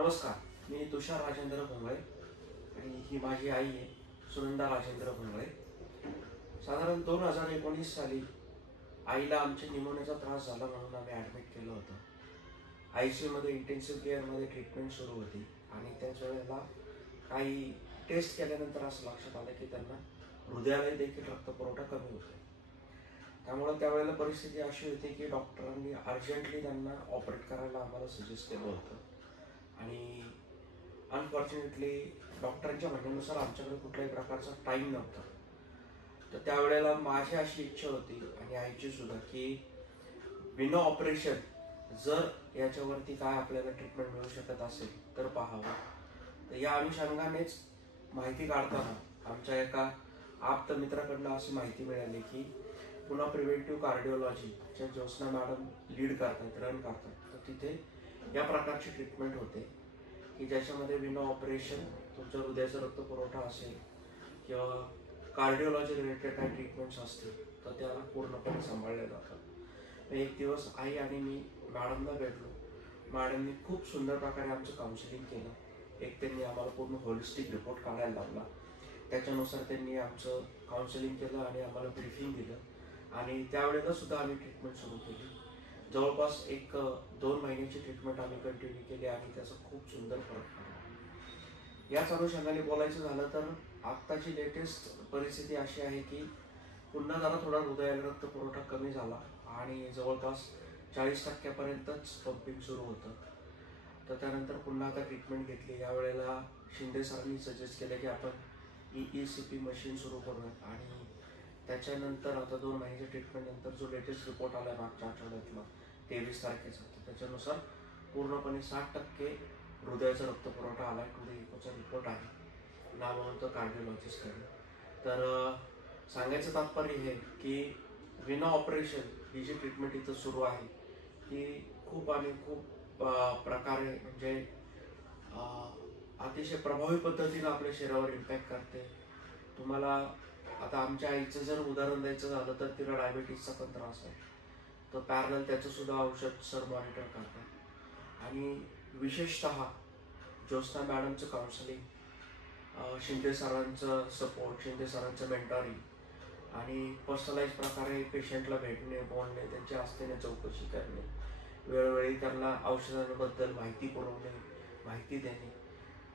नमस्कार, मी तुषार राजेंद्र भोंगळे आणि ही माझी आई आहे सुनंदा राजेंद्र भोंगळे। साधारण 2019 साली आईला आमच्या निमोनियाचा त्रास झाला म्हणून आम्ही ॲडमिट केलं होतं। आयसीयूमध्ये इंटेन्सिव्ह केअरमध्ये ट्रीटमेंट सुरू होती आणि त्याच वेळेला काही टेस्ट केल्यानंतर असं लक्षात आलं की त्यांना हृदयाला देखील रक्तपुरवठा कमी होतो। त्यामुळे त्यावेळेला परिस्थिती अशी होती की डॉक्टरांनी अर्जंटली त्यांना ऑपरेट करायला आम्हाला सजेस्ट केलं होतं आणि अनफॉर्च्युनेटली डॉक्टरांच्या म्हणण्यानुसार आमच्याकडे कुठल्याही प्रकारचा टाईम नव्हता। तर त्यावेळेला माझी अशी इच्छा होती आणि आईची सुद्धा की बिना ऑपरेशन जर याच्यावरती काय आपल्याला ट्रीटमेंट मिळू शकत असेल तर पाहावं। तर या अनुषंगानेच माहिती काढताना आमच्या एका आप्त मित्राकडनं अशी माहिती मिळाली की पुन्हा प्रिव्हेंटिव्ह कार्डिओलॉजीच्या ज्योत्स्ना मॅडम लीड करतात, रन करतात। तर तिथे या प्रकारची ट्रीटमेंट होते की ज्याच्यामध्ये बिना ऑपरेशन तुमच्या हृदयाचा रक्तपुरवठा असेल किंवा कार्डिओलॉजी रिलेटेड काही ट्रीटमेंट्स असतील तर त्या पूर्णपणे सांभाळल्या जातात। एक दिवस आई आणि मी मॅडमला भेटलो। मॅडमनी खूप सुंदर प्रकारे आमचं काउन्सिलिंग केलं। एक त्यांनी आम्हाला पूर्ण होलिस्टिक रिपोर्ट काढायला लावला, त्याच्यानुसार त्यांनी आमचं काउन्सिलिंग केलं आणि आम्हाला ब्रीफिंग दिलं आणि त्यावेळेला सुद्धा आम्ही ट्रीटमेंट सुरू केली। जवळपास 1-2 महिन्याची ट्रीटमेंट आम्ही कंटिन्यू केली आणि त्याचा खूप सुंदर फरक पडला। याच अनुषंगाने बोलायचं झालं तर आत्ताची लेटेस्ट परिस्थिती अशी आहे की पुन्हा जरा थोडा हृदयाला रक्तपुरवठा कमी झाला आणि जवळपास 40% पंपिंग सुरू होतं। तर त्यानंतर पुन्हा आता ट्रीटमेंट घेतली। यावेळेला शिंदे सरांनी सजेस्ट केलं की आपण ECP मशीन सुरू करूयात आणि त्याच्यानंतर आता 2 महिन्याच्या ट्रीटमेंट नंतर जो लेटेस्ट रिपोर्ट आला मागच्या आठवड्यातला 23 तारखेचा, त्याच्यानुसार पूर्णपणे 60% हृदयाचा रक्तपुरवठा आला। टुडे इकोचा रिपोर्ट आहे नामवंत कार्डिओलॉजिस्टकडे। तर सांगायचं तात्पर्य हे की विना ऑपरेशन ही जी ट्रीटमेंट इथं सुरू आहे ती खूप आणि खूप प्रकारे म्हणजे अतिशय प्रभावी पद्धतीने आपल्या शरीरावर इम्पॅक्ट करते। तुम्हाला आता आमच्या आईचं जर उदाहरण द्यायचं झालं तर तिला डायबिटीसचा पण त्रास आहे, तर पॅरलल त्याचं सुद्धा औषध सर मॉनिटर करतात आणि विशेषतः ज्योत्स्ना मॅडमचं काउन्सिलिंग, शिंदे सरांचं सपोर्ट, शिंदे सरांचं मेंटॉरिंग आणि पर्सनलाइज प्रकारे पेशंटला भेटणे, बोलणे, त्यांच्या आस्थेने चौकशी करणे, वेळोवेळी त्यांना औषधांबद्दल माहिती पुरवणे, माहिती देणे।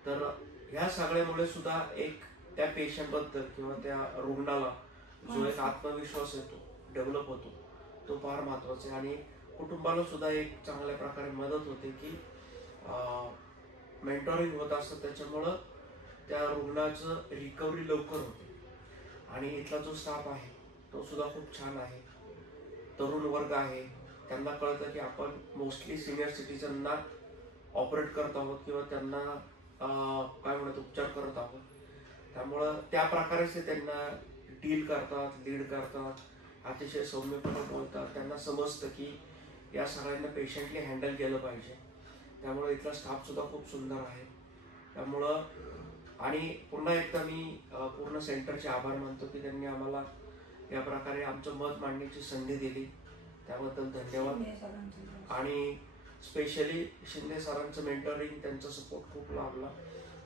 तर ह्या सगळ्यामुळे सुद्धा एक त्या पेशंटबद्दल किंवा त्या रुग्णाला जो एक आत्मविश्वास येतो, डेव्हलप होतो, तो फार महत्त्वाचा आहे आणि कुटुंबाला सुद्धा एक चांगल्या प्रकारे मदत होते की मेंटॉरिंग होत असतं, त्याच्यामुळं त्या रुग्णाचं रिकव्हरी लवकर होते। आणि इथला जो स्टाफ आहे तो सुद्धा खूप छान आहे, तरुण वर्ग आहे, त्यांना कळतं की आपण मोस्टली सिनियर सिटीजनना ऑपरेट करत आहोत किंवा त्यांना काय म्हणतात उपचार करत आहोत। त्यामुळं त्या प्रकारेच ते त्यांना डील करतात, लीड करतात, अतिशय सौम्यपणे बोलतात। त्यांना समजतं की या सगळ्यांना पेशंटली हँडल केलं पाहिजे। त्यामुळे इथला स्टाफ सुद्धा खूप सुंदर आहे। त्यामुळं आणि पुन्हा एकदा मी पूर्ण सेंटरचे आभार मानतो की त्यांनी आम्हाला या प्रकारे आमचं मत मांडण्याची संधी दिली, त्याबद्दल धन्यवाद। आणि स्पेशली शिंदे सरांचं मेंटरिंग, त्यांचा सपोर्ट खूप लाभला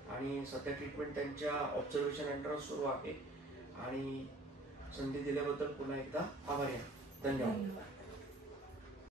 आणि सध्या ट्रीटमेंट त्यांच्या ऑब्झर्वेशन अंडर सुरू आहे आणि संधी दिल्याबद्दल पुन्हा एकदा आभारी आहे। धन्यवाद।